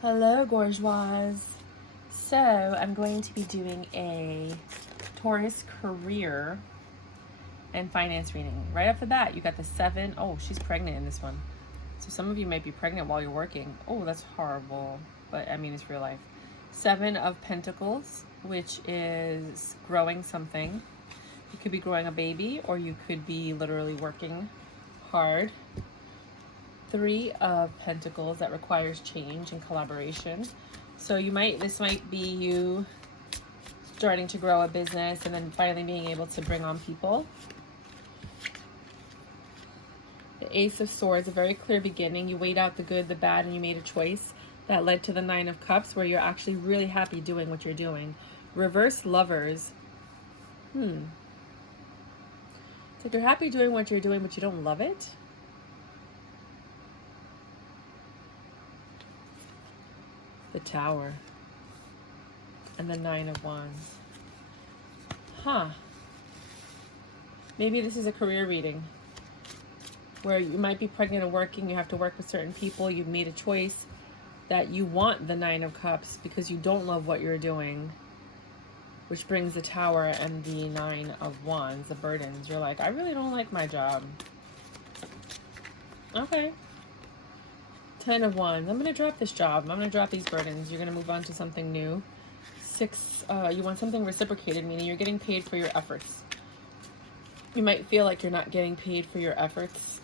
Hello, Bourgeois. So, I'm going to be doing a Taurus career and finance reading. Right off the bat, you got the 7. Oh, she's pregnant in this one. So, some of you might be pregnant while you're working. Oh, that's horrible. But, I mean, it's real life. 7 of Pentacles, which is growing something. You could be growing a baby, or you could be literally working hard. 3 of Pentacles, that requires change and collaboration. So this might be you starting to grow a business and then finally being able to bring on people. The Ace of Swords, a very clear beginning. You weighed out the good, the bad, and you made a choice that led to the 9 of Cups, where you're actually really happy doing what you're doing. Reverse Lovers. It's like you're happy doing what you're doing, but you don't love it. The Tower. And the 9 of Wands. Maybe this is a career reading where you might be pregnant or working. You have to work with certain people. You've made a choice that you want the 9 of Cups because you don't love what you're doing, which brings the Tower and the 9 of Wands, the burdens. You're like, I really don't like my job. Okay. 10 of Wands. I'm going to drop this job. I'm going to drop these burdens. You're going to move on to something new. 6, you want something reciprocated, meaning you're getting paid for your efforts. You might feel like you're not getting paid for your efforts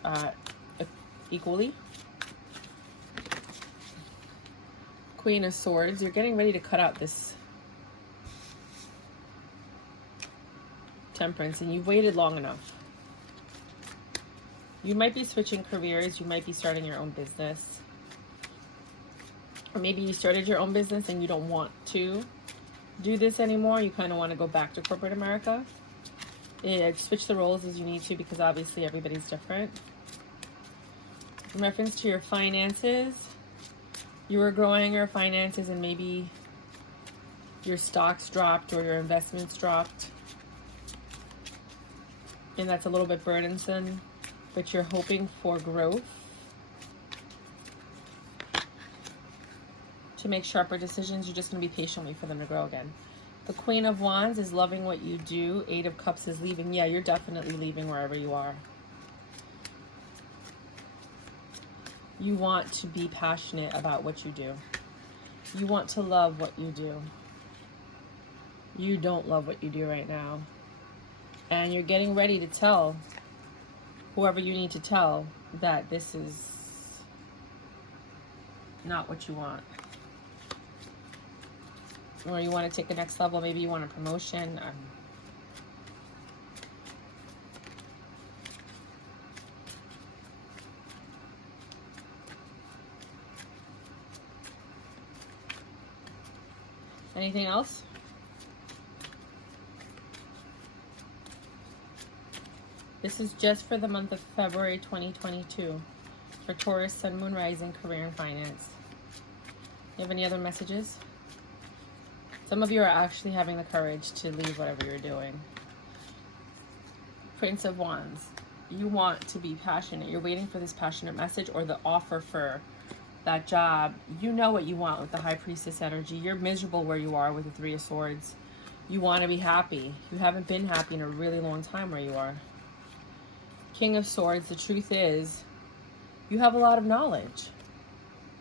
equally. Queen of Swords. You're getting ready to cut out this Temperance, and you've waited long enough. You might be switching careers. You might be starting your own business. Or maybe you started your own business and you don't want to do this anymore. You kind of want to go back to corporate America. Yeah, switch the roles as you need to, because obviously everybody's different. In reference to your finances, you were growing your finances and maybe your stocks dropped or your investments dropped. And that's a little bit burdensome, but you're hoping for growth. To make sharper decisions, you're just going to be patient, wait for them to grow again. The Queen of Wands is loving what you do. 8 of Cups is leaving. Yeah, you're definitely leaving wherever you are. You want to be passionate about what you do. You want to love what you do. You don't love what you do right now. And you're getting ready to tell whoever you need to tell that this is not what you want. Or you want to take the next level. Maybe you want a promotion. Anything else? This is just for the month of February 2022 for Taurus, Sun, Moon, Rising, career and finance. You have any other messages? Some of you are actually having the courage to leave whatever you're doing. Prince of Wands. You want to be passionate. You're waiting for this passionate message or the offer for that job. You know what you want with the High Priestess energy. You're miserable where you are with the 3 of Swords. You want to be happy. You haven't been happy in a really long time where you are. King of Swords. The truth is, you have a lot of knowledge.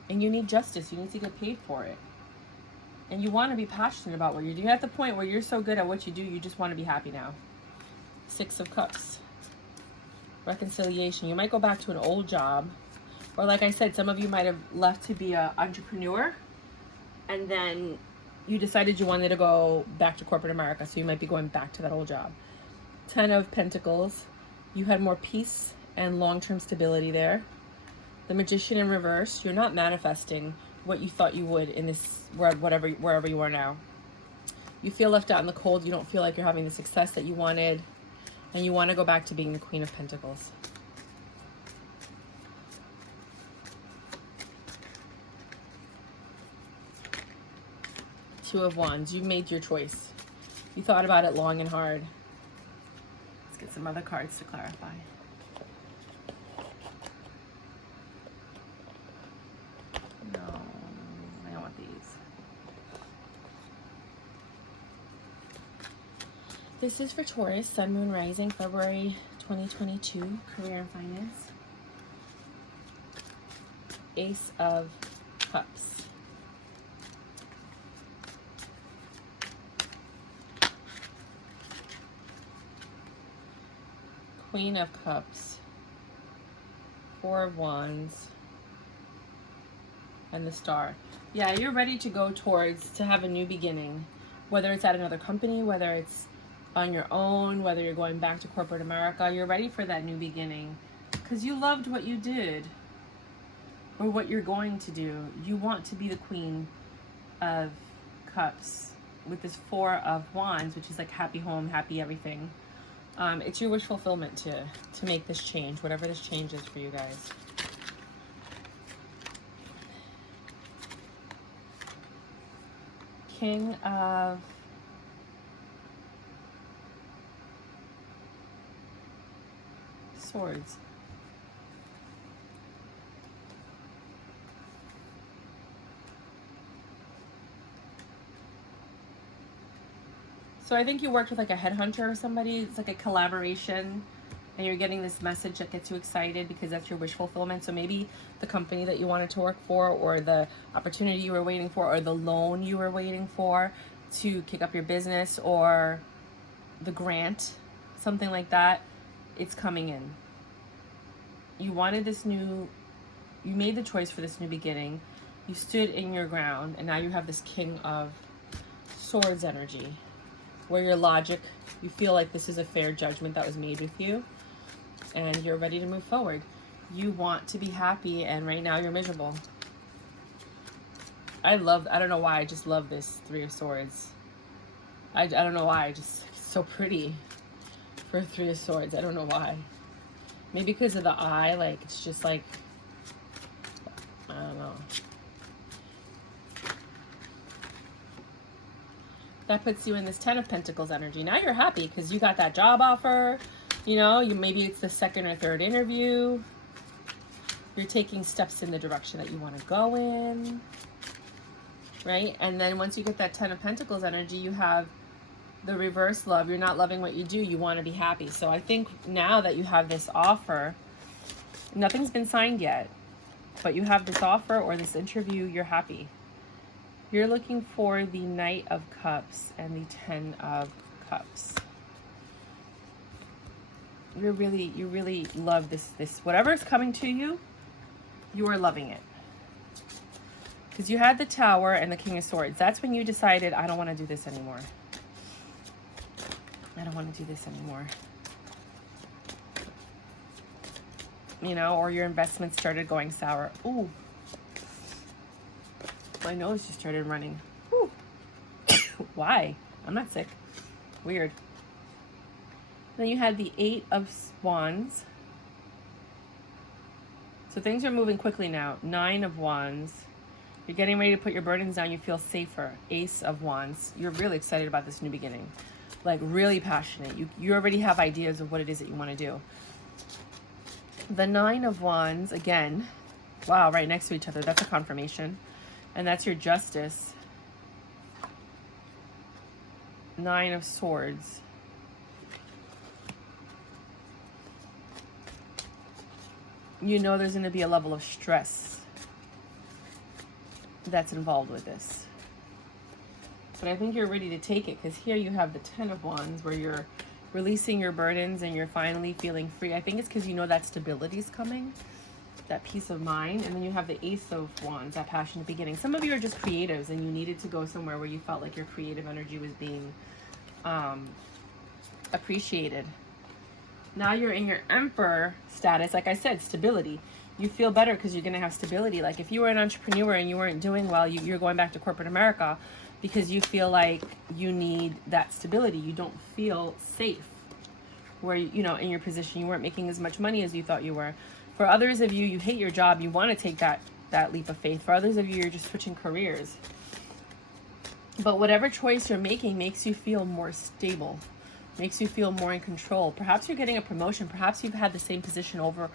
And you need justice. You need to get paid for it. And you want to be passionate about what you do. You're at the point where you're so good at what you do, you just want to be happy now. 6 of Cups. Reconciliation. You might go back to an old job. Or like I said, some of you might have left to be an entrepreneur. And then you decided you wanted to go back to corporate America. So you might be going back to that old job. 10 of Pentacles. You had more peace and long-term stability there. The Magician in reverse. You're not manifesting what you thought you would in this world, wherever you are now. You feel left out in the cold. You don't feel like you're having the success that you wanted, and you want to go back to being the Queen of Pentacles. Two of Wands. You made your choice. You thought about it long and hard. Let's get some other cards to clarify. about these. This is for Taurus, Sun, Moon, Rising, February 2022, career and finance. Ace of Cups. Queen of Cups. Four of Wands. And the Star. Yeah, you're ready to go towards, to have a new beginning. Whether it's at another company, whether it's on your own, whether you're going back to corporate America, you're ready for that new beginning. Because you loved what you did. Or what you're going to do. You want to be the Queen of Cups. With this Four of Wands, which is like happy home, happy everything. It's your wish fulfillment to make this change, whatever this change is for you guys. King of Swords. So I think you worked with like a headhunter or somebody. It's like a collaboration and you're getting this message that gets you excited because that's your wish fulfillment. So maybe the company that you wanted to work for, or the opportunity you were waiting for, or the loan you were waiting for to kick up your business, or the grant, something like that, it's coming in. You wanted this new, you made the choice for this new beginning. You stood in your ground, and now you have this King of Swords energy, where your logic, you feel like this is a fair judgment that was made with you, and you're ready to move forward. You want to be happy, and right now you're miserable. I don't know why, I just love this Three of Swords. I don't know why, just it's so pretty for Three of Swords. I don't know why. Maybe because of the eye, like it's just like, I don't know. That puts you in this Ten of Pentacles energy. Now you're happy because you got that job offer. You know, maybe it's the second or third interview. You're taking steps in the direction that you want to go in. Right? And then once you get that Ten of Pentacles energy, you have the reverse love. You're not loving what you do. You want to be happy. So I think now that you have this offer, nothing's been signed yet, but you have this offer or this interview, you're happy. You're looking for the Knight of Cups and the Ten of Cups. You really love this whatever is coming to you, you are loving it. Because you had the Tower and the King of Swords. That's when you decided, I don't want to do this anymore. I don't want to do this anymore. You know, or your investment started going sour. Ooh. My nose just started running. Ooh. Why? I'm not sick. Weird. Then you had the Eight of Wands. So things are moving quickly now. Nine of Wands. You're getting ready to put your burdens down. You feel safer. Ace of Wands. You're really excited about this new beginning. Like really passionate. You already have ideas of what it is that you want to do. The Nine of Wands, again. Wow, right next to each other. That's a confirmation. And that's your Justice. Nine of Swords. You know there's going to be a level of stress that's involved with this. But I think you're ready to take it, because here you have the Ten of Wands where you're releasing your burdens and you're finally feeling free. I think it's because you know that stability is coming, that peace of mind. And then you have the Ace of Wands, that passionate beginning. Some of you are just creatives and you needed to go somewhere where you felt like your creative energy was being appreciated. Now you're in your Emperor status. Like I said, stability. You feel better because you're going to have stability. Like if you were an entrepreneur and you weren't doing well, you're going back to corporate America because you feel like you need that stability. You don't feel safe where, you know, in your position, you weren't making as much money as you thought you were. For others of you, you hate your job. You want to take that leap of faith. For others of you, you're just switching careers. But whatever choice you're making makes you feel more stable, makes you feel more in control. Perhaps you're getting a promotion. Perhaps you've had the same position over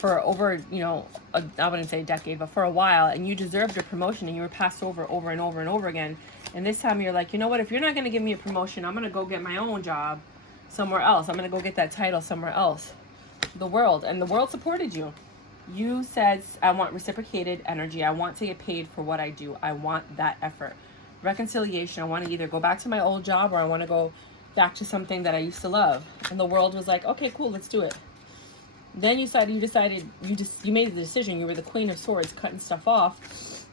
for over, you know, I wouldn't say a decade, but for a while, and you deserved a promotion and you were passed over and over and over again. And this time you're like, you know what, if you're not going to give me a promotion, I'm going to go get my own job somewhere else. I'm going to go get that title somewhere else. The world. And the world supported you. You said, I want reciprocated energy. I want to get paid for what I do. I want that effort. Reconciliation. I want to either go back to my old job or I want to go back to something that I used to love. And the world was like, okay, cool, let's do it. Then you made the decision. You were the Queen of Swords, cutting stuff off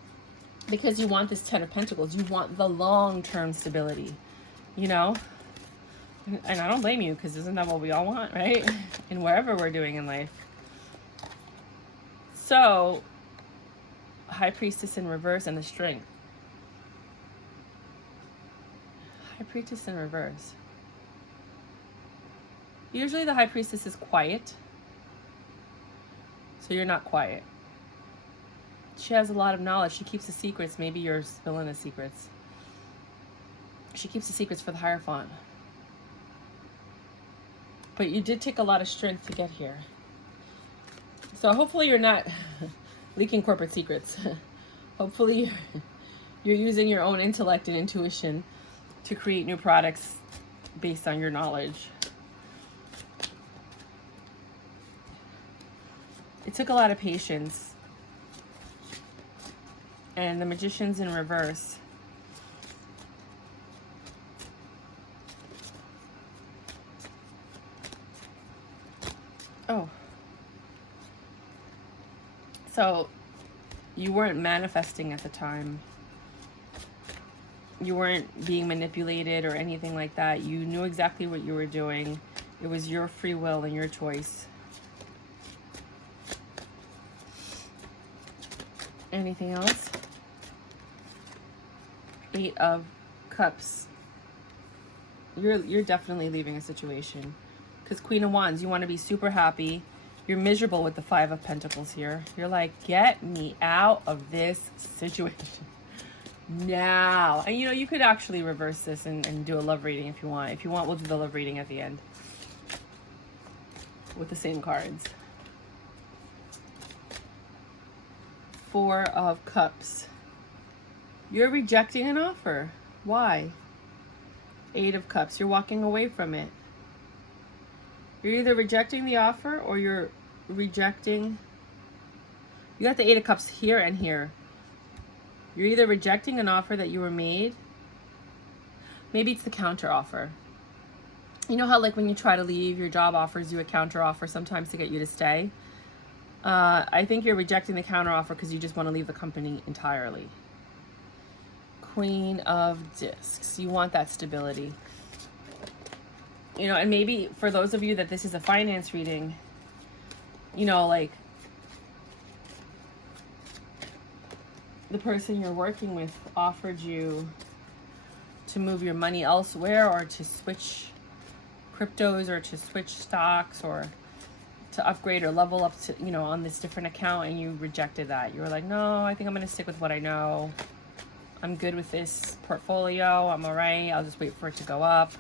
because you want this Ten of Pentacles. You want the long-term stability, you know? And I don't blame you, because isn't that what we all want, right? And wherever we're doing in life. So, High Priestess in reverse and the Strength. High Priestess in reverse. Usually the High Priestess is quiet. So you're not quiet. She has a lot of knowledge. She keeps the secrets. Maybe you're spilling the secrets. She keeps the secrets for the Hierophant. But you did take a lot of strength to get here. So hopefully you're not leaking corporate secrets. Hopefully you're using your own intellect and intuition to create new products based on your knowledge. It took a lot of patience. And the Magician's in reverse. Oh. So, you weren't manifesting at the time. You weren't being manipulated or anything like that. You knew exactly what you were doing. It was your free will and your choice. Anything else? Eight of Cups. You're definitely leaving a situation. Because Queen of Wands, you want to be super happy. You're miserable with the Five of Pentacles here. You're like, get me out of this situation now. And you know, you could actually reverse this and do a love reading if you want. If you want, we'll do the love reading at the end with the same cards. Four of Cups. You're rejecting an offer. Why? Eight of Cups. You're walking away from it. You're either rejecting the offer or you're rejecting... You got the Eight of Cups here and here. You're either rejecting an offer that you were made. Maybe it's the counter offer. You know how like when you try to leave, your job offers you a counter offer sometimes to get you to stay? I think you're rejecting the counter offer because you just want to leave the company entirely. Queen of Discs. You want that stability. You know, and maybe for those of you that this is a finance reading, you know, like the person you're working with offered you to move your money elsewhere or to switch cryptos or to switch stocks or to upgrade or level up to, you know, on this different account, and you rejected that. You were like, no, I think I'm going to stick with what I know. I'm good with this portfolio. I'm all right. I'll just wait for it to go up.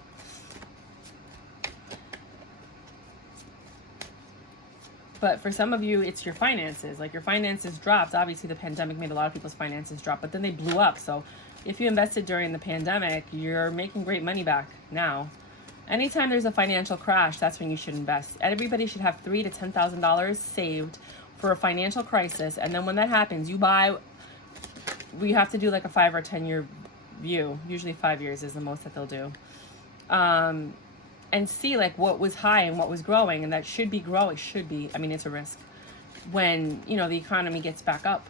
But for some of you, it's your finances. Like your finances dropped. Obviously, the pandemic made a lot of people's finances drop, but then they blew up. So if you invested during the pandemic, you're making great money back now. Anytime there's a financial crash, that's when you should invest. Everybody should have $3,000 to $10,000 saved for a financial crisis. And then when that happens, you buy... We have to do like a 5 or 10 year view. Usually 5 years is the most that they'll do. And see like what was high and what was growing, and that should be growing. Should be. I mean, it's a risk when, you know, the economy gets back up.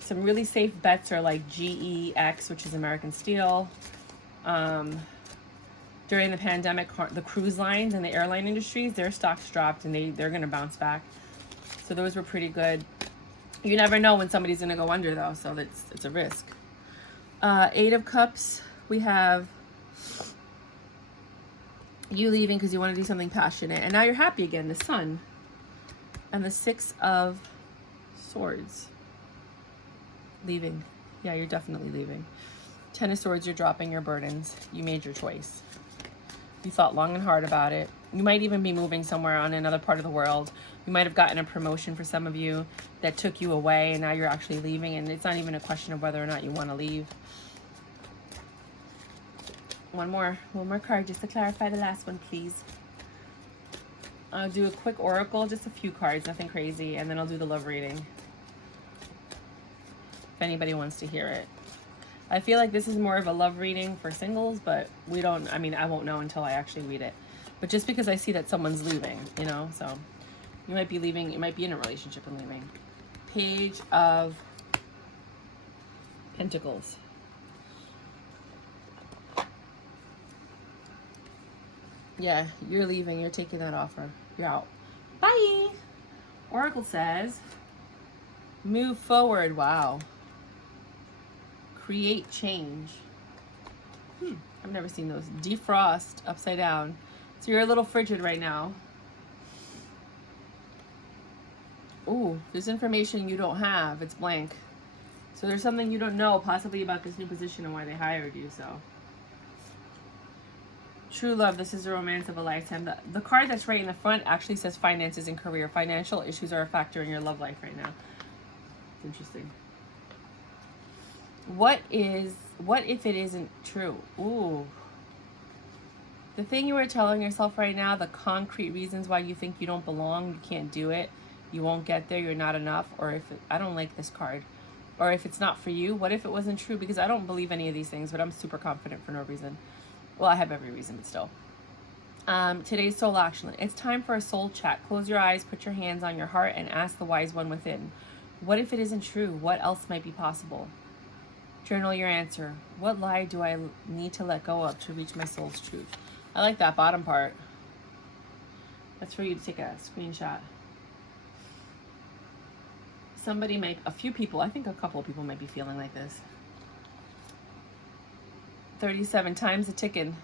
Some really safe bets are like GEX, which is American Steel. During the pandemic, the cruise lines and the airline industries, their stocks dropped and they're going to bounce back. So those were pretty good. You never know when somebody's going to go under, though, so it's a risk. Eight of Cups, we have you leaving because you want to do something passionate. And now you're happy again, the Sun. And the Six of Swords. Leaving. Yeah, you're definitely leaving. Ten of Swords, you're dropping your burdens. You made your choice. You thought long and hard about it. You might even be moving somewhere on another part of the world. You might have gotten a promotion for some of you that took you away, and now you're actually leaving, and it's not even a question of whether or not you want to leave. One more card just to clarify the last one, please. I'll do a quick oracle, just a few cards, nothing crazy, and then I'll do the love reading if anybody wants to hear it. I feel like this is more of a love reading for singles, but we don't, I mean, I won't know until I actually read it. But just because I see that someone's leaving, you know, so you might be leaving, you might be in a relationship and leaving. Page of Pentacles. Yeah, you're leaving, you're taking that offer. You're out. Bye! Oracle says, move forward. Wow. Create change. I've never seen those. Defrost, upside down. So you're a little frigid right now. Ooh, there's information you don't have. It's blank. So there's something you don't know possibly about this new position and why they hired you, so. True love, this is the romance of a lifetime. The card that's right in the front actually says finances and career. Financial issues are a factor in your love life right now. It's interesting. What if it isn't true? Ooh. The thing you are telling yourself right now, the concrete reasons why you think you don't belong, you can't do it, you won't get there, you're not enough, or if it, I don't like this card, or if it's not for you, what if it wasn't true? Because I don't believe any of these things, but I'm super confident for no reason. Well, I have every reason, but still. Today's soul action. It's time for a soul chat. Close your eyes, put your hands on your heart, and ask the wise one within. What if it isn't true? What else might be possible? Journal your answer. What lie do I need to let go of to reach my soul's truth? I like that bottom part. That's for you to take a screenshot. A few people, I think a couple of people might be feeling like this. 37, time's a ticking.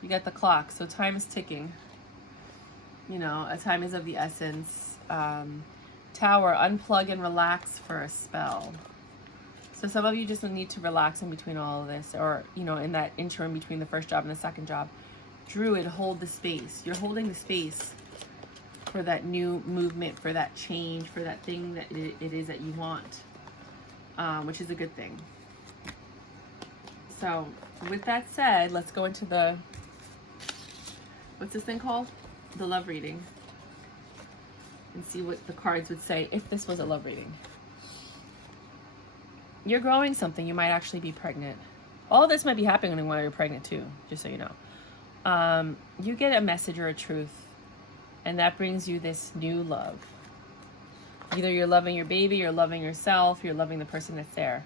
You got the clock, so time is ticking. You know, a time is of the essence. Tower, unplug and relax for a spell. So some of you just need to relax in between all of this, or, you know, in that interim between the first job and the second job. Druid, hold the space. You're holding the space for that new movement, for that change, for that thing that it is that you want, which is a good thing. So with that said, let's go into the, what's this thing called? The love reading. And see what the cards would say if this was a love reading. You're growing something. You might actually be pregnant. All this might be happening while you're pregnant too, just so you know. You get a message or a truth, and that brings you this new love. Either you're loving your baby, you're loving yourself, you're loving the person that's there.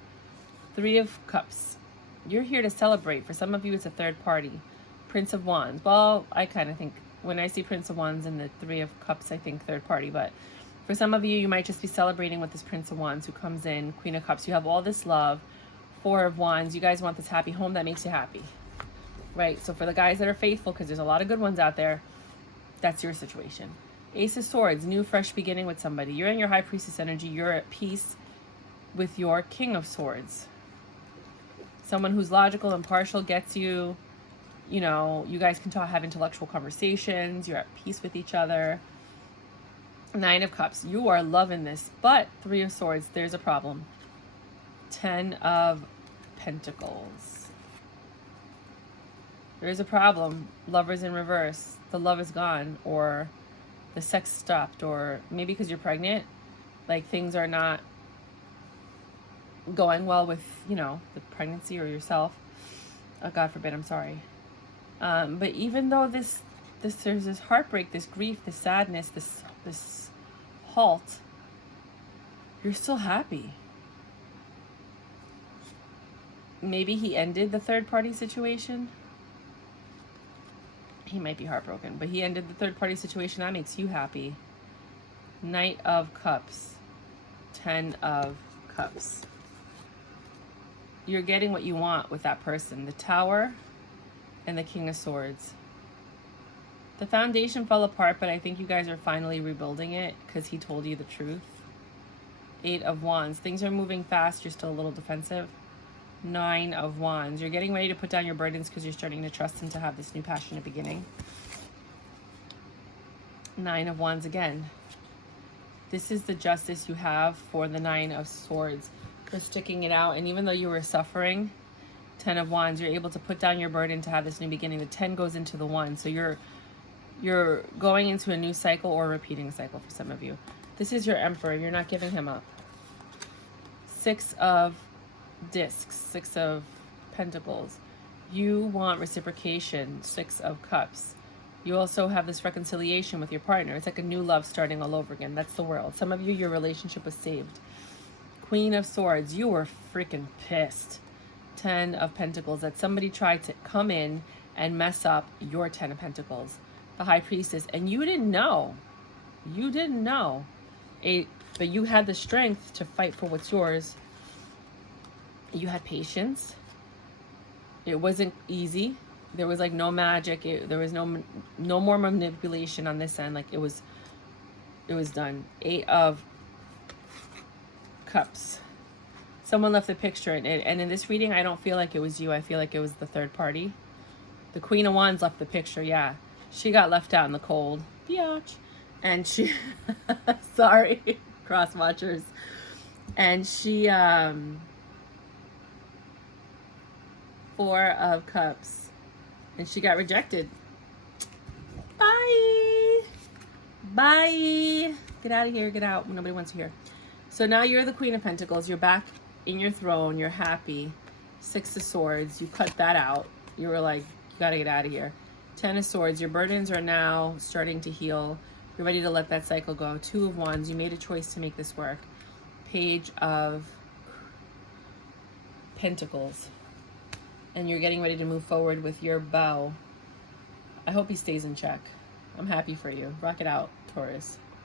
3 of Cups. You're here to celebrate. For some of you, it's a third party. Prince of Wands. Well, I kind of think when I see Prince of Wands and the 3 of Cups, I think third party, but for some of you, you might just be celebrating with this Prince of Wands who comes in, Queen of Cups. You have all this love. 4 of Wands. You guys want this happy home that makes you happy, right? So for the guys that are faithful, because there's a lot of good ones out there, that's your situation. Ace of Swords, new, fresh beginning with somebody. You're in your High Priestess energy. You're at peace with your King of Swords. Someone who's logical, impartial, gets you, you know, you guys can have intellectual conversations. You're at peace with each other. 9 of Cups, you are loving this, but 3 of Swords, there's a problem. 10 of Pentacles. There's a problem. Lovers in reverse. The love is gone, or the sex stopped, or maybe because you're pregnant, like things are not going well with, you know, the pregnancy or yourself. Oh, God forbid, I'm sorry. But even though there's this heartbreak, this grief, this sadness, this halt, you're still happy. Maybe he ended the third party situation. He might be heartbroken, but he ended the third party situation. That makes you happy. Knight of Cups. 10 of Cups. You're getting what you want with that person. The Tower and the King of Swords. The foundation fell apart, but I think you guys are finally rebuilding it because he told you the truth. 8 of Wands. Things are moving fast. You're still a little defensive. 9 of Wands. You're getting ready to put down your burdens because you're starting to trust him to have this new passionate beginning. Nine of Wands again. This is the justice you have for the Nine of Swords. For sticking it out. And even though you were suffering, 10 of Wands, you're able to put down your burden to have this new beginning. The 10 goes into the 1. So you're going into a new cycle or repeating a cycle for some of you. This is your Emperor. You're not giving him up. 6 of Discs. 6 of Pentacles. You want reciprocation. 6 of Cups. You also have this reconciliation with your partner. It's like a new love starting all over again. That's the World. Some of you, your relationship was saved. Queen of Swords. You were freaking pissed. 10 of Pentacles. That somebody tried to come in and mess up your 10 of Pentacles. The High Priestess. And you didn't know. You didn't know. But you had the strength to fight for what's yours. You had patience. It wasn't easy. There was like no magic. There was no more manipulation on this end. Like it was done. 8 of Cups. Someone left the picture, and in this reading, I don't feel like it was you. I feel like it was the third party. The Queen of Wands left the picture. Yeah, she got left out in the cold. Biatch. And she, sorry, cross watchers. And she, 4 of Cups. And she got rejected. Bye. Bye. Get out of here. Get out. Nobody wants you here. So now you're the Queen of Pentacles. You're back in your throne. You're happy. 6 of Swords. You cut that out. You were like, you got to get out of here. 10 of Swords. Your burdens are now starting to heal. You're ready to let that cycle go. 2 of Wands. You made a choice to make this work. Page of Pentacles. And you're getting ready to move forward with your bow. I hope he stays in check. I'm happy for you. Rock it out, Taurus.